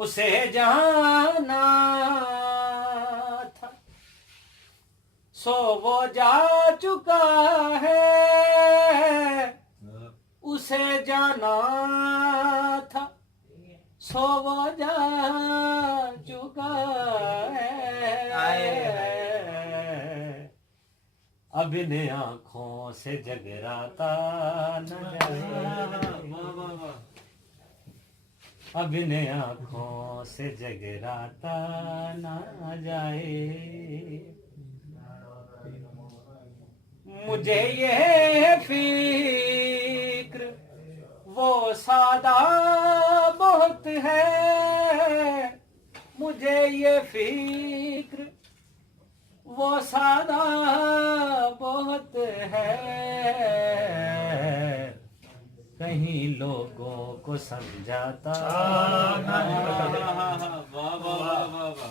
उसे जाना था, सो वो जा चुका है। उसे जाना था, सो वो जा चुका है। अब इन आँखों से जगराता न जाए, अब इन आँखों से जगराता न जाए। मुझे ये फिक्र वो सादा बहुत है, मुझे ये फिक्र वो सादा बहुत है। कहीं लोगों को समझाता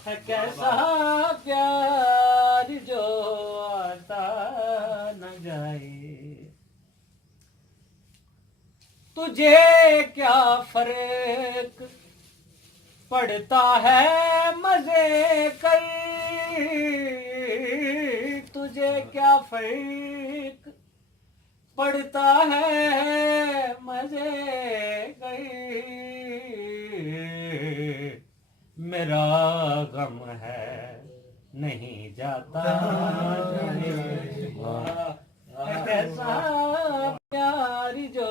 है कैसा प्यार जो आता न जाए। तुझे क्या फर्क पड़ता है मजे कर, तुझे क्या फर्क पड़ता है मजे कर। मेरा गम है नहीं जाता कैसा प्यार जो